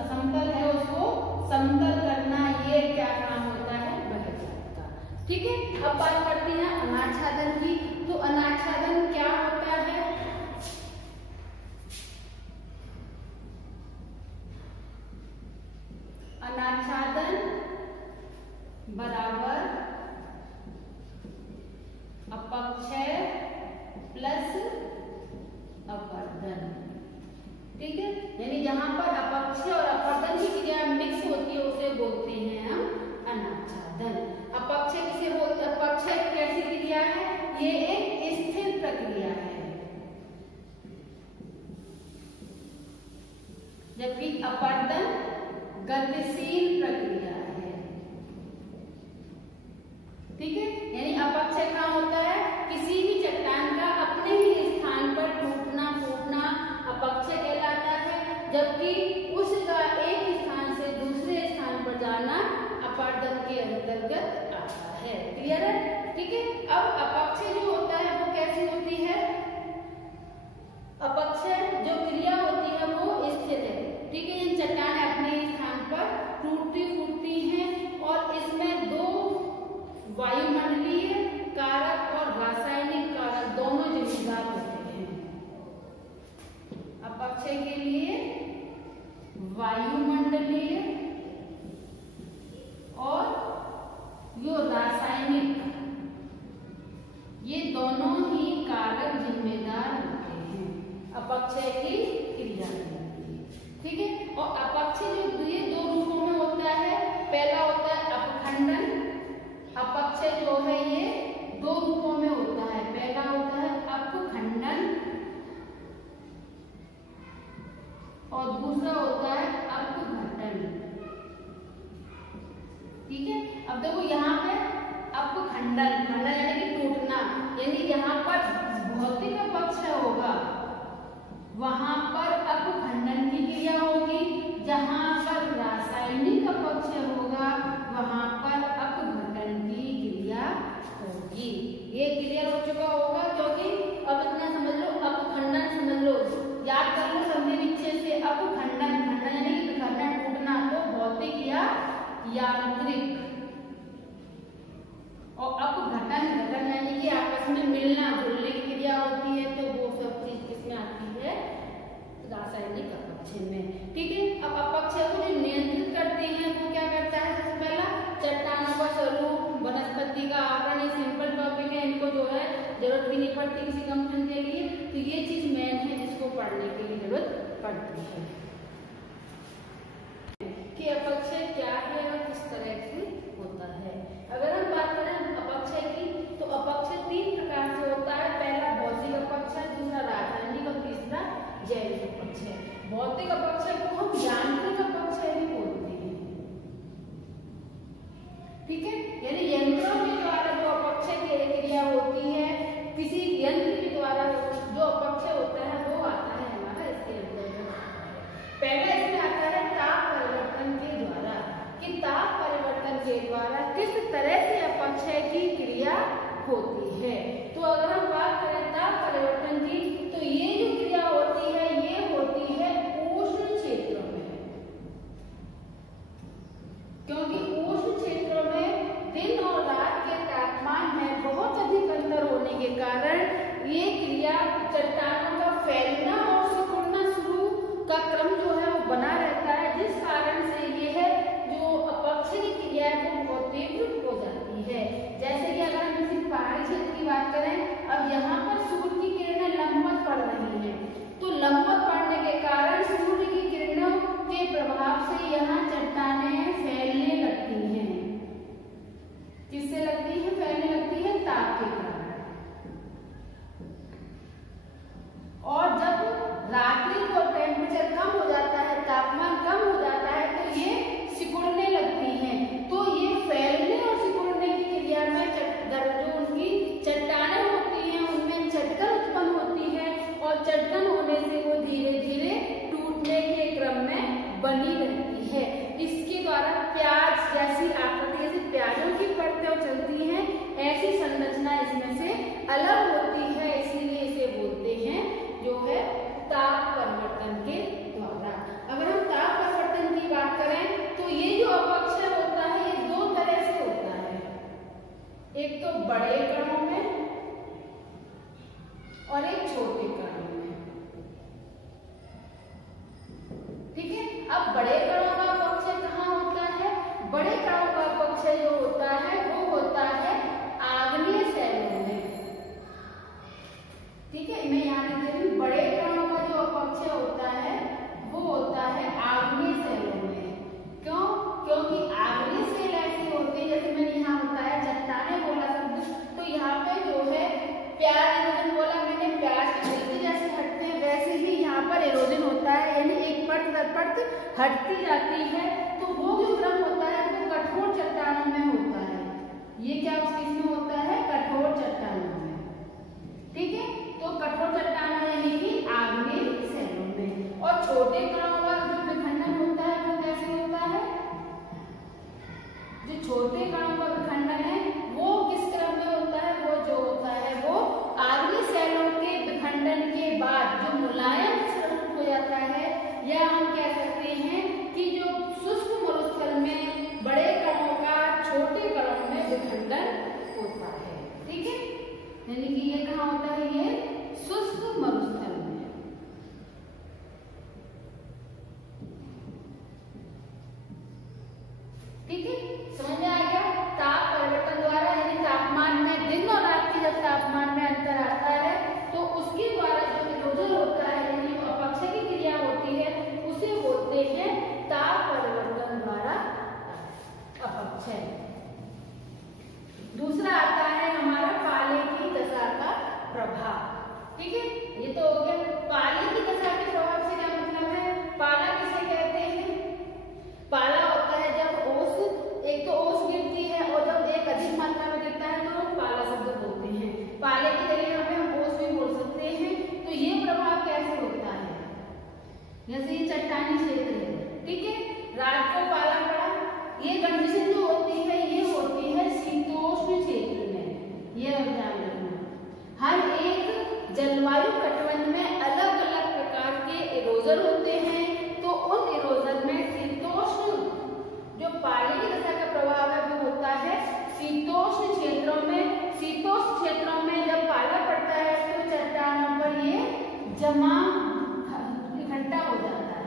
असमतल है उसको समतल करना, ये क्या काम होता है, बहिर्जात का। ठीक है, अब बात करते हैं अनाच्छादन की। तो अनाच्छादन क्या होता है? अनाच्छादन बराबर अपक्षय प्लस अपर्दन। ठीक है, यानी जहां पर अपक्षय और अपर्दन की क्रिया मिक्स होती है उसे बोलते हैं हम अनाच्छादन। अपक्षय किसे बोलते हैं? अपक्षय कैसी क्रिया है? ये एक स्थिर प्रक्रिया है, जबकि अपर्दन गतिशील प्रक्रिया है। ठीक है, यानी अपक्षय क्या होता है? किसी भी चट्टान का अपने ही स्थान पर टूटना फूटना अपक्षय कहलाता है, जबकि उसका एक स्थान से दूसरे स्थान पर जाना अपर्दन के अंतर्गत आता है। क्लियर है? ठीक है, अब अपक्षय जो होता है वो कैसी होती है? अपक्षय जो क्रिया होती है वो स्थिर है। ठीक है, इन चट्टानें अपने स्थान पर टूटती फूटती हैं और इसमें दो वायुमंडलीय कारक और रासायनिक कारक दोनों जिम्मेदार होते हैं। अपक्षय के लिए वायुमंडलीय और जो रासायनिक, ये दोनों ही कारक जिम्मेदार होते हैं अपक्षय की क्रिया में। ठीक है, और अपक्षय जो ये दो रूपों में होता है, पहला होता है अपखंडन। अपक्षय जो है ये दो रूपों में होता है, पहला होता है अपखंडन और दूसरा होता है अपघटन। ठीक है, अब देखो यहाँ पे अपखंडन, खंडन यानी कि टूटना, यानी जहाँ पर भौतिक अपक्षय होगा वहां पर अपखंडन की क्रिया होगी, जहां पर रासायनिक अपक्षय होगा वहां पर अपघटन की क्रिया होगी। ये क्लियर हो चुका होगा, क्योंकि अब इतना समझ लो, अपखंडन समझ लो, याद कर लो सबने नीचे से। अपखंडन, खंडन यानी कि विखंडन टूटना, तो भौतिक या यांत्रिक, और अपघटन घटन यानी कि आपस में मिलना घुलने की क्रिया होती है, तो वो सब चीज किसमें आती है? रासायनिक अपक्षय में। ठीक है, अब अपक्षय को जो नियंत्रित करते हैं वो क्या करता है? सबसे पहला चट्टानों का स्वरूप, वनस्पति का आवरण, ये सिंपल टॉपिक है, इनको जो है जरूरत भी नहीं पड़ती किसी कंपनी के लिए, तो ये चीज मेन है जिसको पढ़ने के लिए जरूरत पड़ती है कि अपक्षय क्या है और किस तरह से होता है। अगर हम बात करें अपक्षय की, तो अपक्षय तीन प्रकार से होता है, पहला भौतिक अपक्षय, दूसरा रासायनिक और तीसरा जैविक अपक्षय। भौतिक अपक्षय को हम यांत्रिक अपक्षय भी बोलते हैं। ठीक है, यानी यंत्रों के द्वारा जो अपक्षय की क्रिया होती है, किसी यंत्र के द्वारा जो अपक्षय होता है वो आता है हमारा इसके अंदर। पहला इसमें आता है ताप परिवर्तन के द्वारा, कि ताप परिवर्तन के द्वारा किस तरह से अपक्षय की क्रिया होती है। तो अगर हम बात करें ताप परिवर्तन की, तो ये जो क्रिया होती है ये होती है उष्ण क्षेत्रों में, क्योंकि उष्ण क्षेत्रों में दिन और रात के तापमान में बहुत अधिक अंतर होने के कारण ये क्रिया चट्टानों का फैलना और सिकुड़ना शुरू का क्रम जो है वो बना रहता है, जिस कारण से यह जो अपक्षय की क्रिया है वो बहुत तीव्र हो जाती है। जैसे कि अगर हम किसी पहाड़ी क्षेत्र की बात करें, अब यहाँ पर सूर्य की किरणें लंबवत पड़ रही हैं, तो लंबवत पड़ने के कारण सूर्य की किरणों के प्रभाव से यहाँ चट्टानें फैलने लगती हैं। किससे लगती है? फैलने लगती है ताप के कारण। और जब रात्रि को टेम्परेचर कम हो जाता है, तापमान कम हो जाता है, तो ये सिकुड़ने लगती हैं। तो ये फैलने और सिकुड़ने की क्रिया में जो उनकी चट्टानें होती हैं उनमें चटकन उत्पन्न होती है, और चटकन होने से वो धीरे धीरे टूटने के क्रम में बनी रहती है। इसके द्वारा प्याज जैसी आकृति, जैसे प्याजों की परतें चलती हैं, ऐसी संरचना इसमें से अलग होती है, इसीलिए इसे बोलते हैं जो है ताप परिवर्तन के द्वारा। अगर हम ताप परिवर्तन हटती जाती है, तो वो जो क्रम होता है वो कठोर चट्टानों में होता है। ये क्या किसमें होता है? कठोर चट्टानों में। ठीक है, तो कठोर चट्टानों यानी कि आग्नेय शैलों में। और छोटे कणों का जो विखंडन होता है वो कैसे होता है? जो छोटे कणों का विखंडन है वो किस क्रम में होता है? वो जो होता है वो आग्नेय शैलों के विखंडन के बाद जो मुलायम स्वरूप हो जाता है, या हम कह सकते हैं कि जो शुष्क मरुस्थल में बड़े कणों का छोटे कणों में विखंडन होता है। ठीक है, यानी कि ये कहाँ होता है? ये शुष्क मरुस्थल में। ठीक है, समझ में आ गया? ताप परिवर्तन द्वारा, यानी तापमान में दिन और रात के जब तापमान में अंतर आता है तो उसके द्वारा जो इरोजन होता है, यानी अपक्षय की क्रिया होती है, उसे बोलते हैं ताप परिवर्तन द्वारा अपक्षय। दूसरा आता है हमारा पाले की दशा का प्रभाव। ठीक है, ये तो हो गया। पाले की दशा के प्रभाव से क्या मतलब है? पाला किसे कहते हैं? पाला होता है जब ओस, एक तो ओस गिरती है और जब एक अधिक मात्रा में गिरता है तो हम पाला शब्द बोलते हैं। पाले की जगह यहाँ पे हम ओस भी बोल सकते हैं। तो ये प्रभाव कैसे होता है? जैसे ये चट्टानी क्षेत्र है, ठीक है, रात को पाला पड़ा, ये कंडीशन जो होती है ये होती है शीतोष्ण क्षेत्र में। ये ध्यान रखना, हर एक जलवायु कटबंध में अलग अलग प्रकार के इरोजन होते हैं। तो उन इरोजन में शीतोष्ण जो पाले की दशा का प्रभाव है वो होता है शीतोष्ण क्षेत्रों में। शीतोष्ण क्षेत्रों में जब पाला पड़ता है तो चट्टानों पर ये जमा इकट्ठा हो जाता है।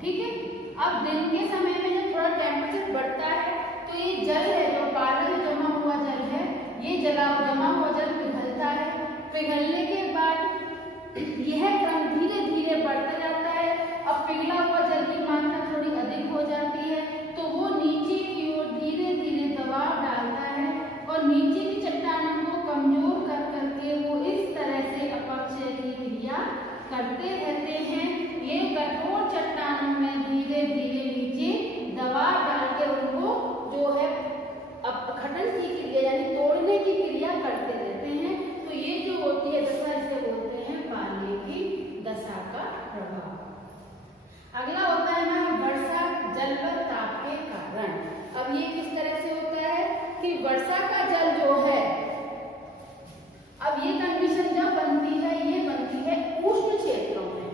ठीक है, अब दिन के समय में जब थोड़ा टेम्परेचर बढ़ता है तो ये जल है, जो पाला में जमा हुआ जल है, ये जमा हुआ जल पिघलता है। पिघलने के बाद यह क्रम धीरे धीरे बढ़ता जाता है। अब पिघला हुआ जल की मात्रा थोड़ी अधिक हो जाती है तो वो नीचे की ओर धीरे धीरे दबाव डालता है और नीचे की चट्टानों को कमजोर कर करके वो इस तरह से अपक्षय की क्रिया करते रहते हैं। ये कठोर चट्टानों में धीरे धीरे नीचे दबाव डाल के उनको जो है अपघटन की क्रिया यानी तोड़ने की क्रिया करते रहते हैं। तो ये जो होती है दशा, इसे बोलते हैं पाले की दशा का प्रभाव। अगला होता है ना वर्षा जल व ताप के कारण। अब ये किस तरह से होता है कि वर्षा का जल जो है, अब ये कंडीशन जब बनती है ये बनती है उष्ण क्षेत्रों में।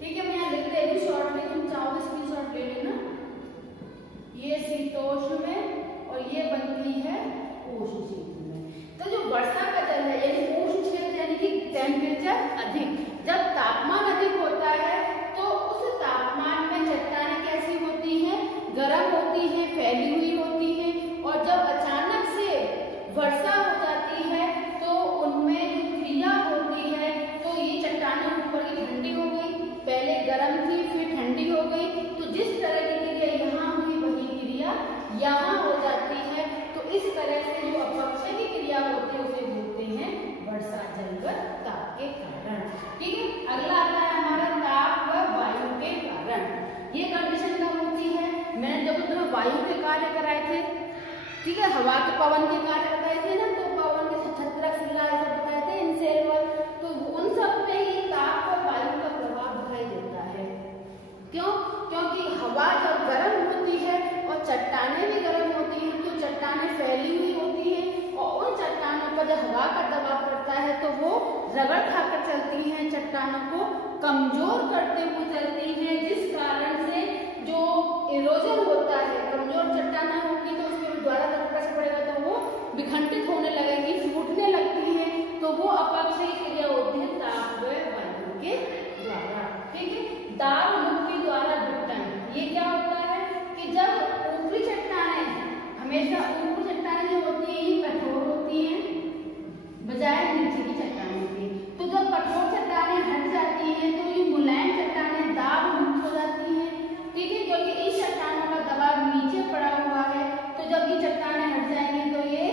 ठीक है, मैं यहाँ लिख दे रही शॉर्ट में, तुम चाहो तो स्क्रीनशॉट ले लेना। ये शीतोष्ण में और ये बनती है उष्ण क्षेत्र में। तो जो वर्षा का जल है यानी उष्ण क्षेत्र यानी कि टेम्परेचर अधिक, जब तापमान अधिक होता है तो उस तापमान में चट्टानें कैसी होती हैं? गर्म होती हैं, फैली हुई होती हैं। और जब अचानक से वर्षा हो जाती है तो उनमें जो क्रिया होती है तो ये चट्टानें ऊपर की ठंडी हो गई, पहले गर्म थी फिर ठंडी हो गई। तो जिस तरह की क्रिया यहाँ हुई वही क्रिया यहाँ हो जाती है। तो इस तरह से जो अपक्षय की क्रिया होती है उसे बोलते हैं वर्षा जल व ताप के कारण। ठीक है, अगला आता है हमारा ताप व वायु के कारण। ये कंडीशन कब होती है? मैंने जब तुम्हें वायु के कार्य कराए थे, ठीक है, हवा के पवन के कार्य बताए थे ना, तो पवन के छत्रक शिला सब बताए थे इनसेलवर, तो उन सब में ये ताप और वायु का प्रभाव दिखाई देता है। क्यों? क्योंकि हवा जब गर्म होती है और चट्टानें भी गर्म होती हैं तो चट्टानें फैली हुई होती हैं और उन चट्टानों पर जब हवा का दबाव पड़ता है तो वो रगड़ खाकर चलती हैं, चट्टानों को कमजोर करते हुए चलती हैं, जिस कारण से जो इरोजन होता है, कमजोर चट्टानें होंगी तो उसके द्वारा जब प्रेशर पड़ेगा तो वो विखंडित होने लगेंगी, फूटने लगती हैं। तो वो अपक्षय क्रिया होती है ताप व वायु के द्वारा। ठीक है, दाब मुक्ति द्वारा विघटन। ये क्या होता है कि जब ऊपरी चट्टानें, हमेशा ऊपरी चट्टानें जो होती है ये कठोर होती हैं बजाय नीचे की चट्टानों की, तो जब कठोर चट्टानें हट जाती हैं तो ये मुलायम चट्टानें दाब मुक्त हो जाती हैं। ठीक है, क्योंकि इन चट्टानों का दबाव नीचे पड़ा हुआ है, तो जब ये चट्टानें हट जाएंगी तो ये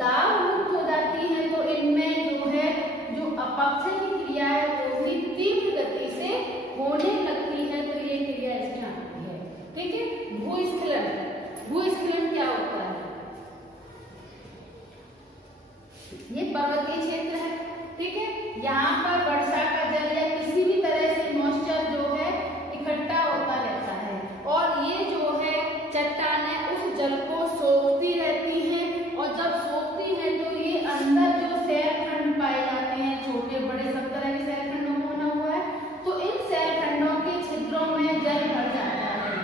दाब मुक्त हो जाती हैं। तो इनमें जो है जो अपक्षय की क्रिया है वो भी तीव्र गति से होने लगती है। तो ये क्रिया स्टार्ट यहाँ पर वर्षा का जल या किसी भी तरह से मॉइस्चर जो है इकट्ठा होता रहता है और ये जो है चट्टानें उस जल को सोखती रहती हैं और जब सोखती हैं तो ये अंदर जो शैलखंड पाए जाते हैं, छोटे बड़े सब तरह के शैलखंडों में बना हुआ है, तो इन शैलखंडों के छिद्रों में जल भर जाता है।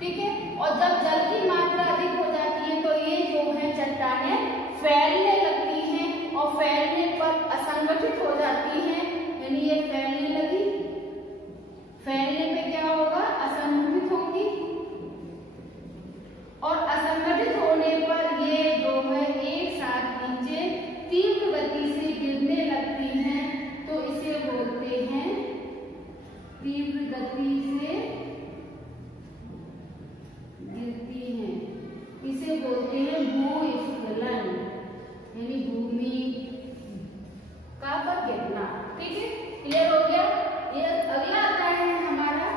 ठीक है, और जब जल की मात्रा अधिक हो जाती है तो ये जो है चट्टानें फैलने लगती हैं और फैलने पर असंगठित हो जाती हैं, यानी ये फैलने लगी, फैलने पे क्या होगा, असंगठित होगी और असंगठित होने पर ये जो है एक साथ नीचे तीव्र गति से गिरने लगती हैं, तो इसे बोलते हैं तीव्र गति से गिरती हैं, इसे बोलते हैं भूस्खलन, यानी भूमि का पर गिरना। ठीक है, क्लियर हो गया। ये अगला आता है हमारा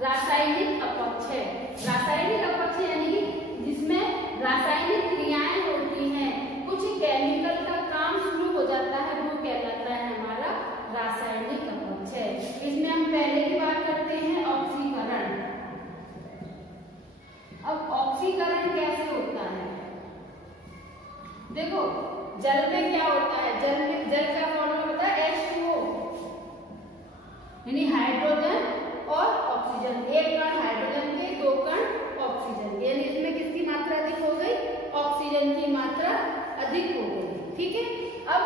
रासायनिक अपक्षय। रासायनिक अपक्षय यानी कि जिसमें रासायनिक क्रियाएं होती हैं, कुछ केमिकल का काम शुरू हो जाता है, वो कहलाता है हमारा रासायनिक अपक्षय। इसमें हम पहले की बात करते हैं ऑक्सीकरण। अब ऑक्सीकरण कैसे होता है, देखो जल में क्या होता है, जल का फॉर्मूला होता है H2O, यानी हाइड्रोजन और ऑक्सीजन, एक कण हाइड्रोजन के, दो कण ऑक्सीजन के, यानी इसमें किसकी मात्रा अधिक हो गई, ऑक्सीजन की मात्रा अधिक हो गई। ठीक है, अब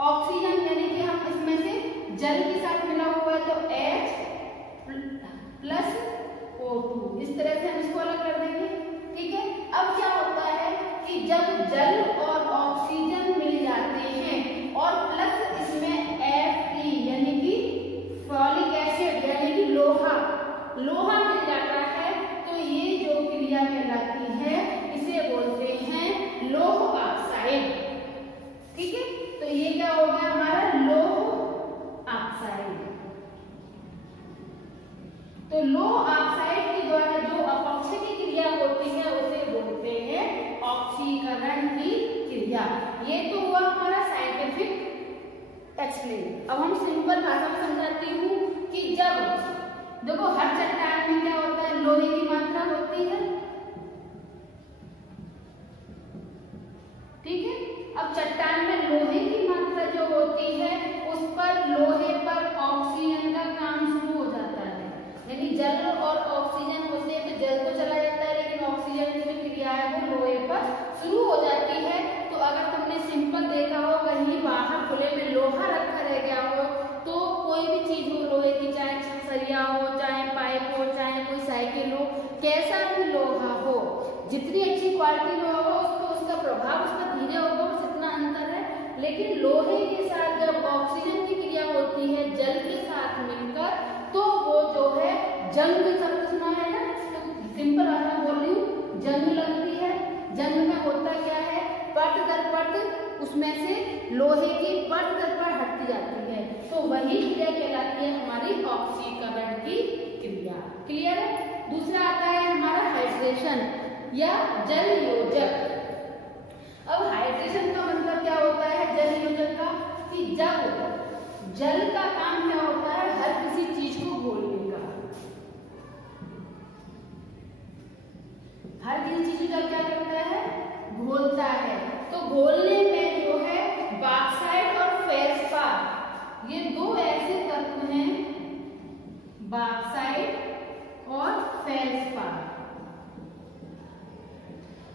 ऑक्सीजन यानी कि हम इसमें से जल के साथ मिला हुआ है तो H प्लस O2, इस तरह से हम इसको अलग कर देंगे। ठीक है, अब क्या होता है कि जब जल और ऑक्सीजन मिल जाते हैं और प्लस इसमें Fe यानी कि फॉलिक एसिड यानी कि लोहा मिल जाता है, तो ये जो क्रिया कहलाती है इसे बोलते हैं लौह ऑक्साइड। ठीक है, तो ये क्या हो गया हमारा लौह ऑक्साइड। तो लौह ऑक्साइड के द्वारा जो अपक्षय की क्रिया होती है उसे बोलते हैं ऑक्सीकरण की क्रिया। ये तो हुआ हमारा साइंटिफिक एक्सप्लेन। अब हम सिंपल भाषा में समझाती हूँ कि जब देखो हर चट्टान में क्या होता है, लोहे की मात्रा होती है। ठीक है, अब चट्टान में लोहे की मात्रा जो होती है उस पर लोहे पर ऑक्सीजन का काम शुरू हो जाता है, यानी जल और ऑक्सीजन होते हैं तो जल तो चला जाता है लेकिन ऑक्सीजन की जो क्रिया है वो लोहे पर शुरू हो जाती है। तो अगर तुमने सिंपल देखा हो कहीं बाहर खुले में लोहा रखा रह गया हो, तो कोई भी चीज हो लोहे की, चाहे सरिया हो, चाहे पाइप हो, चाहे कोई साइकिल हो, कैसा भी लोहा हो, जितनी अच्छी क्वालिटी लोहा हो उसको उसका प्रभाव उसका धीरे होगा, बस इतना अंतर है। लेकिन लोहे के साथ जब ऑक्सीजन की क्रिया होती है जल के साथ मिलकर, तो वो जो है जंग शब्द सुना है ना, तो सिंपल भाषा बोल रही हूँ, जंग लगती है। जंग में होता क्या है, पट दर पट उसमें से लोहे की पट दर पट हटती जाती है, तो वही क्रिया कहलाती है हमारी ऑक्सीकरण की क्रिया। क्लियर है। दूसरा आता है हमारा हाइड्रेशन या जल योजक। अब हाइड्रेशन का मतलब क्या होता है जल योजक का, कि जब जल का काम क्या होता है, हर किसी चीज को घोलने का, हर किसी चीज को क्या करता है, घोलता है। तो घोलने में जो है बॉक्साइट और फेल्सपार, ये दो ऐसे तत्व हैं, बॉक्साइट और फेल्सपार,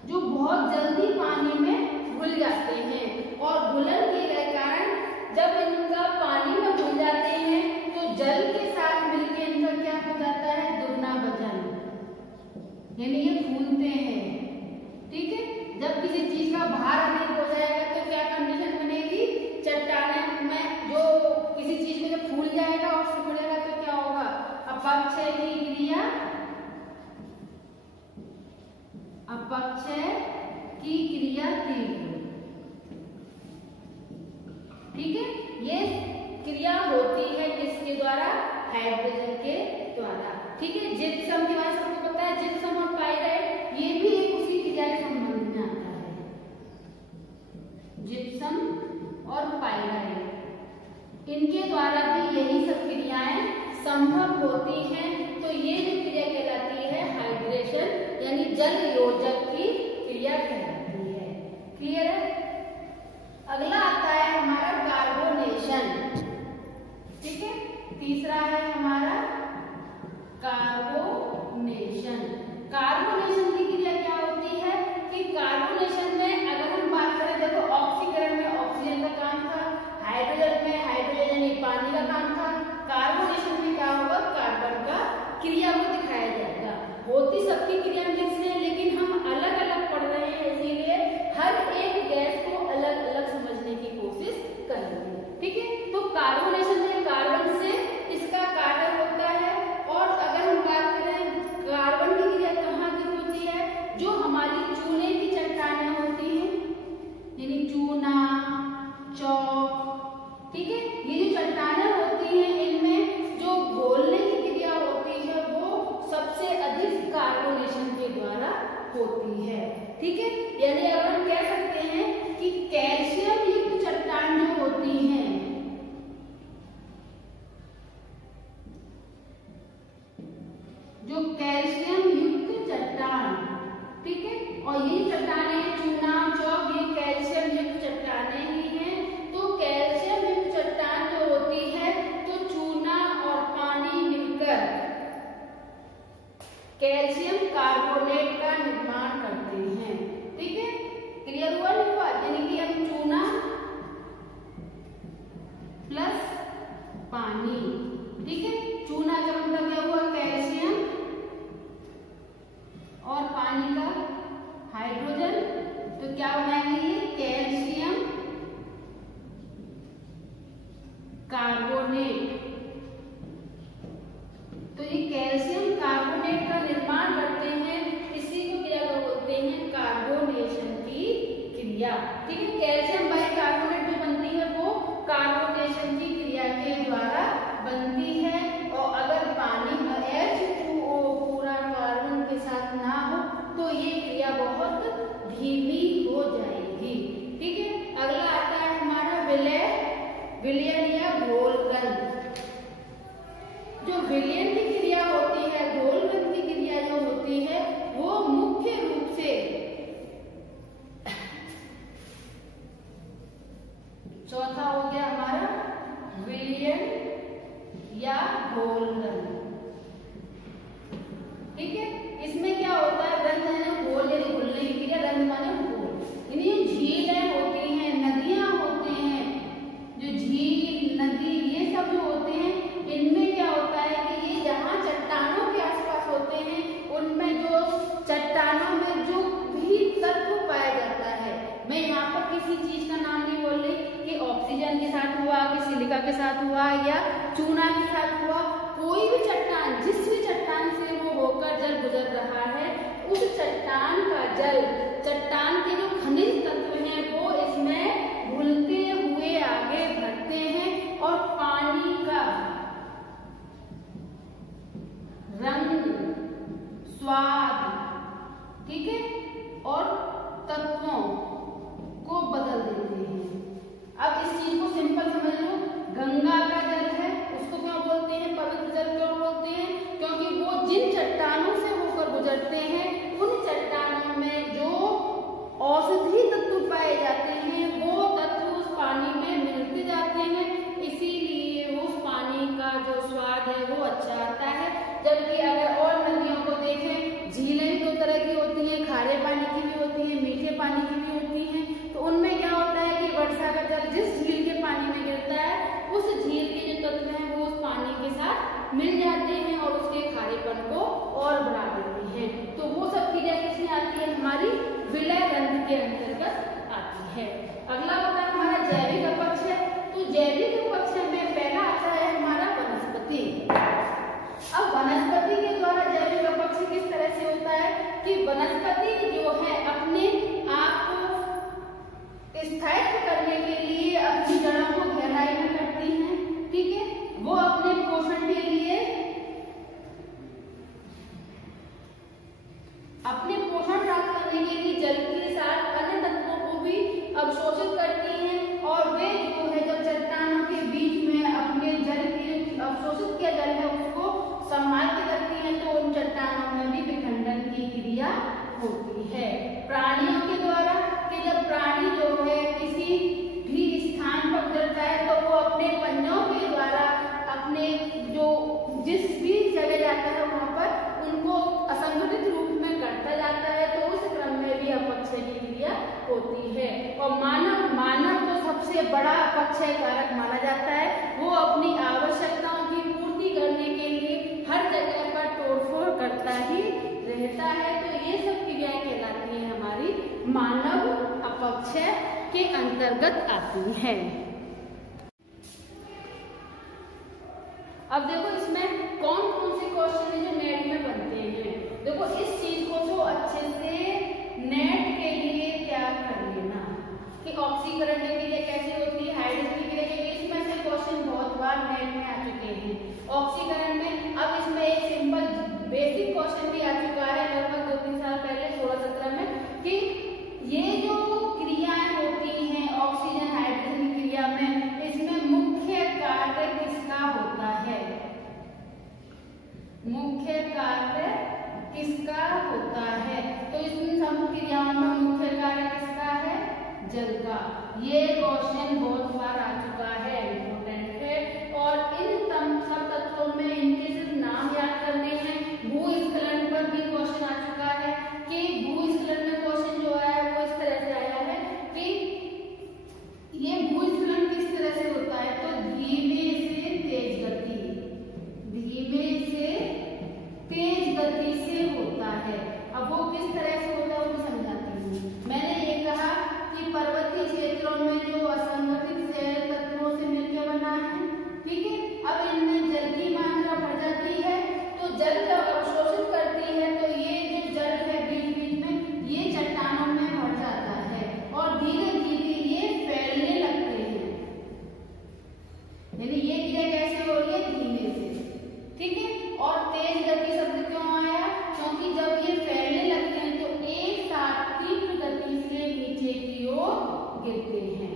जो बहुत जल्दी पानी में घुल जाते हैं और घुलन के कारण जब इनका पानी में घुल जाते हैं तो जल के साथ मिलकर इनका क्या हो जाता है, दुगना वजन, यानी ये फूलते हैं। ठीक है, जब किसी चीज का भार अधिक हो जाएगा तो क्या कंडीशन बनेगी, चट्टाने में जो किसी चीज में जब फूल जाएगा और सूख जाएगा तो क्या होगा, अपक्षय की क्रिया, अपक्षय की क्रिया तीव्र। ठीक है, ये क्रिया होती है किसके द्वारा, हाइड्रोजन के द्वारा। ठीक है, जिप्सम के बारे में सबको पता है, जिप्सम और पाइराइट ये भी एक उसी क्रिया के संबंध में आता है, जिप्सम और पाइराइट, इनके द्वारा भी यही सब क्रियाएं संभव होती हैं। तो ये जो क्रिया कहलाती है हाइड्रेशन यानी जल योजक की क्रिया कहलाती है। क्लियर है? अगला आता है हमारा कार्बोनेशन। ठीक है, तीसरा है हमारा कार्बोनेशन। कार्बोनेशन की क्रिया क्या होती है कि कार्बोनेशन में अगर हम बात करें, देखो ऑक्सीकरण में ऑक्सीजन का काम था, हाइड्रोजन में हाइड्रोजन यानी पानी का काम था, कार्बोनेशन में क्या होगा, कार्बन का क्रिया को दिखाया जाएगा। होती सबकी क्रिया मिक्स है, लेकिन हम अलग अलग पढ़ रहे हैं, इसीलिए हर एक गैस को अलग अलग समझने की कोशिश करेंगे। ठीक है, तो कार्बोनेशन में कार्बन से इसका कार्य होता है। और अगर हम बात करें कार्बन की क्रिया कहाँ की होती है, जो हमारी चूने की चट्टानें होती हैं, यानी चूना, चौक, ठीक है, ये जो चट्टानें होती हैं इनमें जो घोलने की क्रिया होती है वो सबसे अधिक कार्बोनेशन के द्वारा होती है। ठीक है, यानी अगर हम कह सकते हैं कि कैल्शियम युक्त चट्टान जो होती हैं, जो कैल्शियम युक्त चट्टान, ठीक है, और ये चट्टानें चूना, चौक, ये कैल्शियम युक्त चट्टानें ही हैं। तो कैल्शियम युक्त चट्टान जो होती है तो चूना और पानी मिलकर कैल्शियम कार्बोनेट का निर्माण करते हैं। ठीक है, क्लियर हुआ नहीं हुआ? यानी कि हम चूना प्लस पानी, ठीक है, चूना का मतलब क्या हुआ, कैल्शियम, और पानी का हाइड्रोजन, तो क्या बनाएंगे ये कैल्शियम कार्बोनेट। तो ये कैल्शियम कार्बोनेट का निर्माण करते हैं, इसी को क्रिया को बोलते हैं कार्बोनेशन की क्रिया। ठीक है, कैल्शियम बाइकार्बोनेट जो बनती है वो कार्बोनेशन की क्रिया के द्वारा बनती है। और अगर पानी H2O पूरा कार्बन के साथ ना हो तो ये क्रिया बहुत धीमी हो जाएगी। ठीक है, अगला आता है हमारा विलयन या घोलगन। जो विलयन की क्रिया होती है, घोलगन की क्रिया जो होती है वो मुख्य रूप से चौथा हो गया हमारा विलयन या घोलगन। ठीक है, इसमें क्या होता है, रंध यानी घोल यानी घुलने की क्रिया, रंध माने घोल, यानी झीलें होती हैं, नदियां होती हैं, जो झील, नदी, ये सब जो होते हैं, इनमें क्या होता है कि ये जहाँ चट्टानों के आसपास होते हैं उनमें जो चट्टानों में जो भी तत्व पाया जाता है, मैं यहाँ पर किसी चीज का नाम नहीं बोल रही कि ऑक्सीजन के साथ हुआ, कि सिलिका के साथ हुआ या चूना के साथ हुआ, कोई भी चट्टान, जिस भी चट्टान से वो होकर जल गुजर रहा है, उस चट्टान का जल, चट्टान के जो खनिज तत्व हैं वो इसमें घुलते हुए आगे बढ़ते हैं और पानी का रंग, स्वाद, ठीक है, और तत्वों को बदल देते हैं। अब इस चीज को सिंपल समझ लो, गंगा का जल है, उसको क्यों बोलते हैं पवित्र जल, क्यों बोलते हैं, क्योंकि वो जिन चट्टानों से होकर गुजरते हैं उन चट्टानों में जो औषधि तत्व पाए जाते हैं वो तत्व उस पानी में मिलते जाते हैं, इसीलिए उस पानी का जो स्वाद है वो अच्छा आता है। जबकि अगर और नदियों को देखें, झीलें दो तरह की होती हैं, खारे पानी की भी होती हैं, मीठे पानी की भी होती हैं, तो उनमें क्या होता है कि वर्षा का जल जिस झील के पानी में गिरता है उस झील के जो तत्व हैं वो उस पानी के साथ मिल जाते हैं और उसके खारेपन को और बढ़ा देते हैं। तो वो सब क्रिया किसमें आती है, हमारी विलय रंध के अंतर्गत आती है। अगला होता है हमारा जैविक अपक्ष है। तो जैविक अपक्ष में पहला आता है हमारा वनस्पति। अब वनस्पति के द्वारा जैविक अपक्ष किस तरह से होता है कि वनस्पति जो है अपने आप को स्थायित्व करने के लिए अपनी जड़ों को गहराई में करती हैं, ठीक है, वो अपने पोषण के लिए, अपने पोषण प्राप्त करने के लिए जल के साथ अन्य तत्वों को भी अवशोषित करती हैं अक्षय कारक माना जाता है। वो अपनी आवश्यकताओं की पूर्ति करने के लिए हर जगह पर तोड़फोड़ करता ही रहता है। तो ये सब क्रियाएं कहलाती हैं हमारी मानव अपक्षय के अंतर्गत आती हैं। अब देखो इसमें कौन कौन से क्वेश्चन है जो नेट में बनते हैं। देखो इस चीज को तो अच्छे से नेट के लिए तैयार कर लेना कि ऑक्सीकरण की क्रिया कैसे होती है, हाइड्रोजन की क्रिया, क्योंकि इसमें से क्वेश्चन बहुत बार नेट में आ चुके हैं ऑक्सीकरण में। अब इसमें एक सिंपल बेसिक क्वेश्चन भी आ चुका है लगभग 2-3 साल पहले 16-17 में कि ये जो क्रियाएं होती हैं ऑक्सीजन हाइड्रोजन की क्रिया में, इसमें मुख्य कार्य किसका होता है, मुख्य कार्य किसका होता है। तो इसमें सब क्रियाओं में मुख्य कार्य किसका है, जल का। ये क्वेश्चन बहुत बार आ चुका है, इम्पोर्टेंट है। और इन सब तत्वों में इनके सिर्फ नाम याद करने हैं। भूस्खलन पर भी क्वेश्चन आ चुका है कि भूस्खलन में क्वेश्चन जो आया है वो इस तरह से आया है कि ये भूस्खलन किस तरह से होता है, तो धीमे से तेज गति, धीमे से तेज गति से होता है। अब वो किस तरह से होता है वो समझाती हूँ। मैंने ये कहा कि पर्वतीय क्षेत्रों में जो असंगठित शैल तत्वों से मिलकर बना है, ठीक है। अब इनमें जल की मात्रा बढ़ जाती है, तो जल जब अवशोषित करती है तो ये जो जल है बीच बीच में ये चट्टानों में भर जाता है और धीरे धीरे ये फैलने लगते हैं। यानी ये क्रिया कैसे हो रही है, धीमे से, ठीक है। और तेज गति शब्द क्यों आया, क्योंकि जब ये फैलने लगते हैं तो एक साथ तीव्र गति से नीचे की ओर गिरते हैं।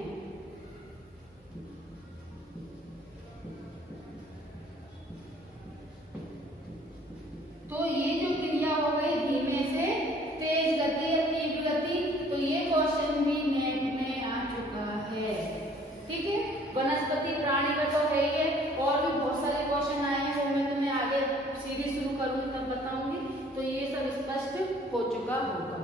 तो ये जो क्रिया हो गई धीमे से तेज गति या तीव्र गति, तो ये क्वेश्चन भी नेट में आ चुका है, ठीक है। वनस्पति प्राणी का तो है ही, और भी बहुत सारे क्वेश्चन आए हैं, वो मैं तुम्हें आगे सीरीज शुरू करूंगी तब बताऊंगी। तो ये सब स्पष्ट हो चुका होगा।